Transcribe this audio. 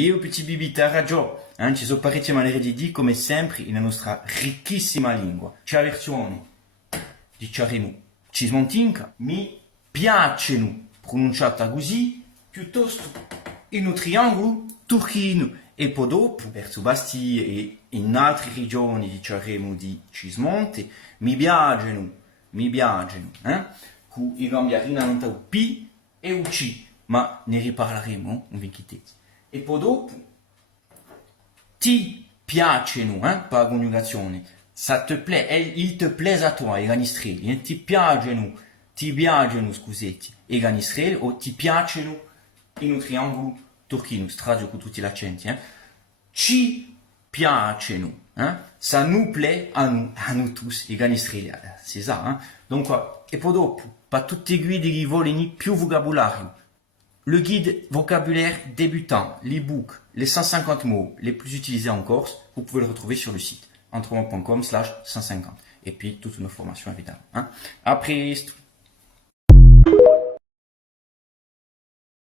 io petit bibita raggio, ci sono parecchie maniere di dire come sempre nella nostra ricchissima lingua. C'è la versione di Ciaremu Cismontinca, mi piacciono pronunciata così, piuttosto in un triangolo turchino. E poi dopo, verso Bastia e in altre regioni di Ciaremu di Cismonte, mi piacciono, con i cambiarina non un P e un C, ma ne riparleremo un vinchitezzo. E poi dopo, ti piacciono, per la coniugazione, ça te plaît, il te plaise a toi, i ganistrelli, ti piacciono, scusetti, i ganistrelli, o ti piacciono in un triangolo turchino, stradio con tutti gli accenti, ci piacciono, ça nous plaît à nous tous, i ganistrelli, c'est ça, Donc, e poi dopo, per tutte le guide che vogliono più vocabolario, le guide vocabulaire débutant, l'e-book, les 150 mots les plus utilisés en Corse, vous pouvez le retrouver sur le site entremont.com/150. Et puis, toute nos formations, évidemment. À presto!